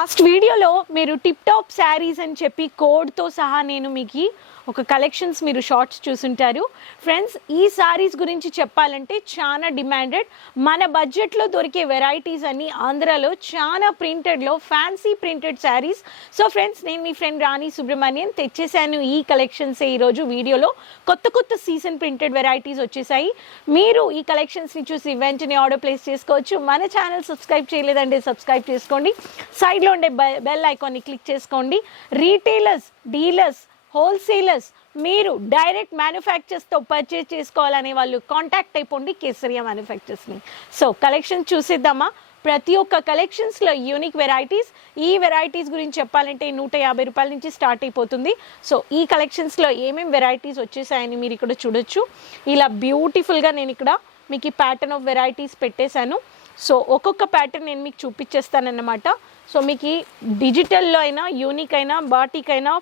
Last వీడియోలో మీరు tip top saris అని చెప్పి కోడ్తో సహా నేను మీకు ఒక కలెక్షన్స్ మీరు షార్ట్స్ చూసుంటారు ఫ్రెండ్స్. ఈ శారీస్ గురించి చెప్పాలంటే చాలా డిమాండెడ్, మన బడ్జెట్లో దొరికే వెరైటీస్ అన్ని ఆంధ్రాలో చాలా ప్రింటెడ్లో fancy printed saris. So friends, నేను మీ ఫ్రెండ్ రాణి సుబ్రహ్మణ్యన్ తెచ్చేసాను ఈ కలెక్షన్సే. ఈరోజు వీడియోలో కొత్త సీజన్ ప్రింటెడ్ వెరైటీస్ వచ్చేసాయి. మీరు ఈ కలెక్షన్స్ని చూసి వెంటనే ఆర్డర్ ప్లేస్ చేసుకోవచ్చు. మన ఛానల్ సబ్స్క్రైబ్ చేయలేదంటే సబ్స్క్రైబ్ చేసుకోండి, సైడ్లో ఉండే బెల్ ఐకాన్ని క్లిక్ చేసుకోండి. రీటైలర్స్, డీలర్స్, హోల్సేలర్స్, మీరు డైరెక్ట్ మ్యానుఫ్యాక్చర్స్తో పర్చేస్ చేసుకోవాలనే వాళ్ళు కాంటాక్ట్ అయిపోండి కేసరియా మ్యానుఫ్యాక్చర్స్ని. సో కలెక్షన్ చూసేద్దామా. ప్రతి ఒక్క కలెక్షన్స్లో యూనిక్ వెరైటీస్. ఈ వెరైటీస్ గురించి చెప్పాలంటే 150 రూపాయల నుంచి స్టార్ట్ అయిపోతుంది. సో ఈ కలెక్షన్స్లో ఏమేమి వెరైటీస్ వచ్చేసాయని మీరు ఇక్కడ చూడొచ్చు. ఇలా బ్యూటిఫుల్గా నేను ఇక్కడ మీకు ఈ ప్యాటర్న్ ఆఫ్ వెరైటీస్ పెట్టేశాను. సో ఒక్కొక్క ప్యాటర్న్ నేను మీకు చూపించేస్తానన్నమాట. సో మీకు డిజిటల్లో అయినా, యూనిక్ అయినా, బాటిక్ అయినా,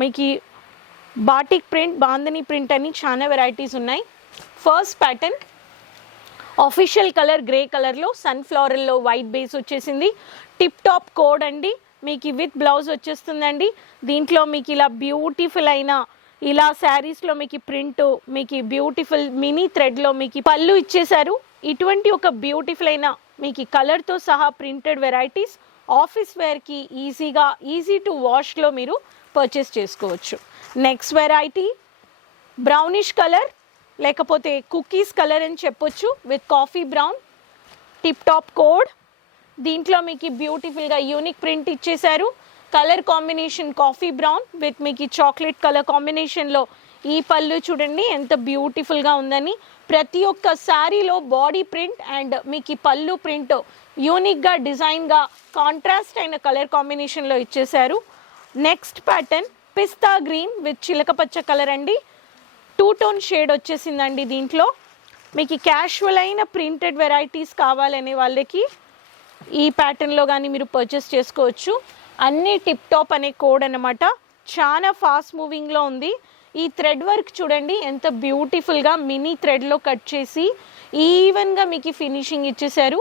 మీకు బాటిక్ ప్రింట్, బాందని ప్రింట్ అని చాలా వెరైటీస్ ఉన్నాయి. First pattern official colour grey కలర్లో సన్ఫ్లవర్లో వైట్ బేస్ వచ్చేసింది. టిప్ టాప్ కోడ్ అండి, మీకు విత్ బ్లౌజ్ వచ్చేస్తుందండి. దీంట్లో మీకు ఇలా బ్యూటిఫుల్ అయిన ఇలా శారీస్లో మీకు ప్రింట్, మీకు బ్యూటిఫుల్ మినీ థ్రెడ్లో మీకు పళ్ళు ఇచ్చేశారు. ఇటువంటి ఒక బ్యూటిఫుల్ అయిన మీకు కలర్తో సహా ప్రింటెడ్ వెరైటీస్ ఆఫీస్ వేర్కి ఈజీ టు వాష్లో మీరు పర్చేస్ చేసుకోవచ్చు. నెక్స్ట్ వెరైటీ బ్రౌనిష్ కలర్ లేకపోతే కుకీస్ కలర్ అని చెప్పొచ్చు, with coffee brown tip top code. దీంట్లో మీకు బ్యూటిఫుల్గా యూనిక్ ప్రింట్ ఇచ్చేశారు. Colour combination coffee brown with మీకు చాక్లెట్ కలర్ కాంబినేషన్లో ఈ పళ్ళు చూడండి ఎంత బ్యూటిఫుల్గా ఉందని. ప్రతి ఒక్క శారీలో బాడీ ప్రింట్ అండ్ మీకు పళ్ళు ప్రింట్ యూనిక్గా, డిజైన్గా, కాంట్రాస్ట్ అయిన కలర్ కాంబినేషన్లో ఇచ్చేశారు. నెక్స్ట్ ప్యాటర్న్ పిస్తా గ్రీన్ విత్ చిలకపచ్చ కలర్ అండి. 2 టోన్ షేడ్ వచ్చేసిందండి. దీంట్లో మీకు క్యాషువల్ అయిన ప్రింటెడ్ వెరైటీస్ కావాలనే వాళ్ళకి ఈ ప్యాటర్న్లో కానీ మీరు పర్చేస్ చేసుకోవచ్చు. అన్నీ టిప్ టాప్ అనే కోడ్ అన్నమాట. చాలా ఫాస్ట్ మూవింగ్లో ఉంది. ఈ థ్రెడ్ వర్క్ చూడండి ఎంత బ్యూటిఫుల్గా మినీ థ్రెడ్లో కట్ చేసి ఈవెన్గా మీకు ఫినిషింగ్ ఇచ్చేసారు.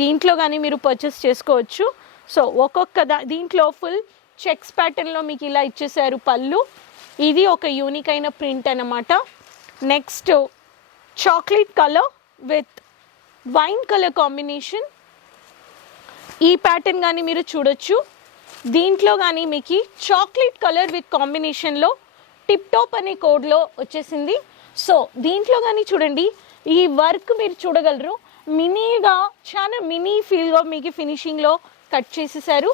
దీంట్లో కానీ మీరు పర్చేస్ చేసుకోవచ్చు. సో ఒక్కొక్క దీంట్లో ఫుల్ చెక్స్ ప్యాటర్న్లో మీకు ఇలా ఇచ్చేసారు పళ్ళు. ఇది ఒక యూనిక్ అయిన ప్రింట్ అన్నమాట. Next chocolate colour with wine colour combination. ఈ ప్యాటర్న్ కానీ మీరు చూడొచ్చు. దీంట్లో కానీ మీకు చాక్లెట్ కలర్ విత్ కాంబినేషన్లో టిప్ టాప్ అనే కోడ్లో వచ్చేసింది. సో దీంట్లో కానీ చూడండి ఈ వర్క్ మీరు చూడగలరు. మినీగా చాలా మినీ ఫీల్గా మీకు ఫినిషింగ్లో కట్ చేసేసారు.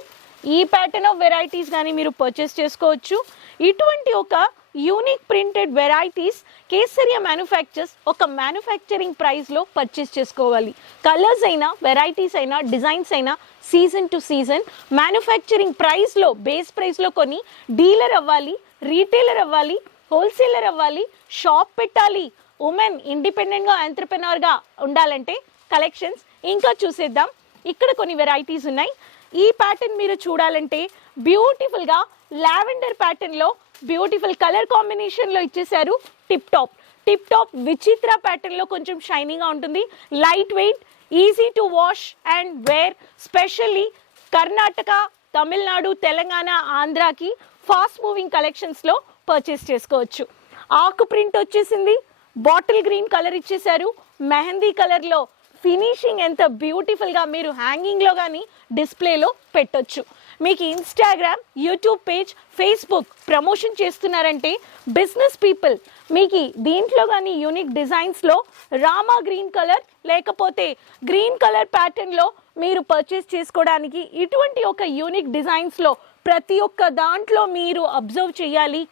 ఈ ప్యాటర్న్ ఆఫ్ వెరైటీస్ కానీ మీరు పర్చేస్ చేసుకోవచ్చు. ఇటువంటి ఒక unique printed varieties Kesariya manufacturers ఒక మ్యానుఫ్యాక్చరింగ్ ప్రైస్లో పర్చేస్ చేసుకోవాలి. కలర్స్ అయినా, వెరైటీస్ అయినా, డిజైన్స్ అయినా సీజన్ టు సీజన్ మ్యానుఫ్యాక్చరింగ్ ప్రైస్లో, బేస్ ప్రైస్లో కొని డీలర్ అవ్వాలి, రీటైలర్ అవ్వాలి, హోల్సేలర్ అవ్వాలి, షాప్ పెట్టాలి. ఉమెన్ ఇండిపెండెంట్గా, ఎంటర్ప్రెన్యూర్గా ఉండాలంటే కలెక్షన్స్ ఇంకా చూసేద్దాం. ఇక్కడ కొన్ని వెరైటీస్ ఉన్నాయి. ఈ ప్యాటర్న్ మీరు చూడాలంటే బ్యూటిఫుల్గా లావెండర్ ప్యాటర్న్లో బ్యూటిఫుల్ కలర్ కాంబినేషన్లో ఇచ్చేసారు. టిప్ టాప్ విచిత్ర ప్యాటర్న్లో కొంచెం షైనీగా ఉంటుంది. Light weight, easy to wash and wear. Specially Karnataka, Tamil Nadu, Telangana, ఆంధ్రాకి ఫాస్ట్ మూవింగ్ కలెక్షన్స్లో పర్చేస్ చేసుకోవచ్చు. ఆకు ప్రింట్ వచ్చేసింది. బాటిల్ గ్రీన్ కలర్ ఇచ్చేసారు. మెహందీ కలర్లో ఫినిషింగ్ ఎంత బ్యూటిఫుల్గా మీరు హ్యాంగింగ్లో కానీ డిస్ప్లేలో పెట్టొచ్చు. మీకు Instagram, YouTube page, Facebook promotion చేస్తున్నారంటే బిజినెస్ పీపుల్ మీకు దీంట్లో కానీ యూనిక్ డిజైన్స్లో రామా గ్రీన్ కలర్ లేకపోతే గ్రీన్ కలర్ ప్యాటర్న్లో మీరు పర్చేస్ చేసుకోవడానికి ఇటువంటి ఒక యూనిక్ డిజైన్స్లో ప్రతి ఒక్క దాంట్లో మీరు అబ్జర్వ్ చేయాలి.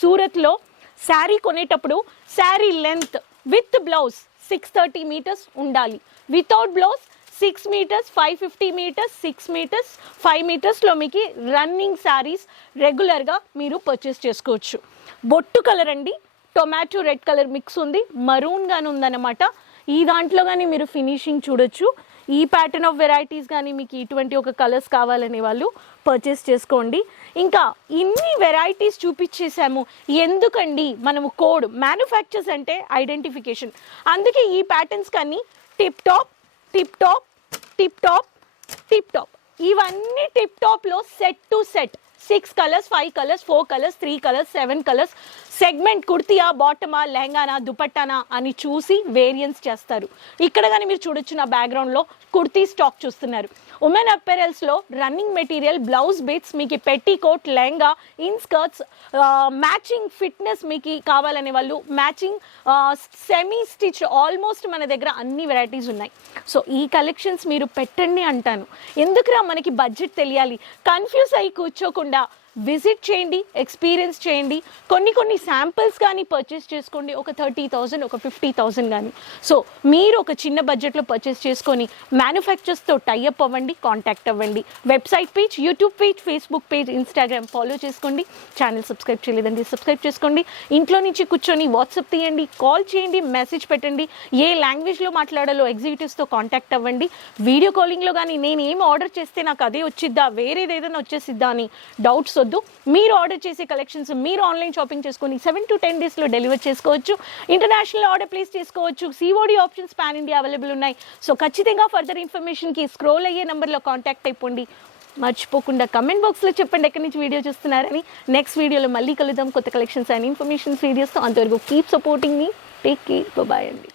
సూరత్లో శారీ కొనేటప్పుడు sari length with blouse 630 metres ఉండాలి. Without blouse 6 metres, 550 metres, 6 metres, 5 మీటర్స్లో మీకు రన్నింగ్ శారీస్ రెగ్యులర్గా మీరు పర్చేస్ చేసుకోవచ్చు. బొట్టు కలర్ అండి, టొమాటో రెడ్ కలర్ మిక్స్ ఉంది, మరూన్ గాని ఉందన్నమాట. ఈ దాంట్లో కానీ మీరు ఫినిషింగ్ చూడొచ్చు. ఈ ప్యాటర్న్ ఆఫ్ వెరైటీస్ కానీ మీకు ఇటువంటి ఒక కలర్స్ కావాలనే వాళ్ళు పర్చేస్ చేసుకోండి. ఇంకా ఇన్ని వెరైటీస్ చూపించేసాము ఎందుకండి, మనము కోడ్ మ్యానుఫ్యాక్చర్స్ అంటే ఐడెంటిఫికేషన్. అందుకే ఈ ప్యాటర్న్స్ కానీ tip top, tip top, tip top, tip top ఇవన్నీ టిప్ టాప్లో set to set 6 colours 5 colours 4 colours 3 colours 7 colours segment కుర్తియా బాటమా లెహంగానా దుపట్టానా అని చూసి వేరియన్స్ చేస్తారు. ఇక్కడ కానీ మీరు చూడొచ్చు నా బ్యాక్గ్రౌండ్లో కుర్తీ స్టాక్ చూస్తున్నారు. ఉమెన్ అపెరల్స్లో రన్నింగ్ మెటీరియల్ బ్లౌజ్ బిట్స్ మీకు పెట్టి coat lehenga in skirts matching fitness మీకు కావాలనే వాళ్ళు మ్యాచింగ్ సెమీ స్టిచ్ ఆల్మోస్ట్ మన దగ్గర అన్ని వెరైటీస్ ఉన్నాయి. సో ఈ కలెక్షన్స్ మీరు పెట్టండి అంటాను. ఎందుకురా మనకి బడ్జెట్ తెలియాలి, కన్ఫ్యూజ్ అయ్యి కూర్చోకుండా విజిట్ చేయండి, ఎక్స్పీరియన్స్ చేయండి. కొన్ని శాంపిల్స్ కానీ పర్చేస్ చేసుకోండి. ఒక 30,000 ఒక 50,000 కానీ. సో మీరు ఒక చిన్న బడ్జెట్లో పర్చేస్ చేసుకొని మ్యానుఫ్యాక్చర్స్తో టైఅప్ అవ్వండి, కాంటాక్ట్ అవ్వండి. Website page, YouTube page, Facebook page, Instagram follow చేసుకోండి. ఛానల్ సబ్స్క్రైబ్ చేయలేదండి సబ్స్క్రైబ్ చేసుకోండి. ఇంట్లో నుంచి కూర్చొని వాట్సాప్ తీయండి, కాల్ చేయండి, మెసేజ్ పెట్టండి. ఏ లాంగ్వేజ్లో మాట్లాడాలో ఎగ్జిక్యూటివ్స్తో కాంటాక్ట్ అవ్వండి. వీడియో కాలింగ్లో కానీ నేను ఏం ఆర్డర్ చేస్తే నాకు అదే వచ్చిద్దా వేరేది ఏదైనా వచ్చేసిద్దా అని డౌట్స్ వద్దు. మీరు ఆర్డర్ చేసే కలెక్షన్స్ మీరు ఆన్లైన్ షాపింగ్ చేసుకొని 7 to 10 డేస్లో డెలివర్ చేసుకోవచ్చు. ఇంటర్నేషనల్ ఆర్డర్ ప్లేస్ చేసుకోవచ్చు. COD options pan India available ఉన్నాయి. సో ఖచ్చితంగా ఫర్దర్ ఇన్ఫర్మేషన్కి స్క్రోల్ అయ్యే నెంబర్లో కాంటాక్ట్ అయిపోండి. మర్చిపోకుండా కమెంట్ బాక్స్లో చెప్పండి ఎక్కడి నుంచి వీడియో చూస్తున్నారని. నెక్స్ట్ వీడియోలో మళ్ళీ కలుద్దాం కొత్త కలెక్షన్స్ అండ్ ఇన్ఫర్మేషన్స్ వీడియోస్తో. అంతవరకు keep supporting me. Take care, bye అండి.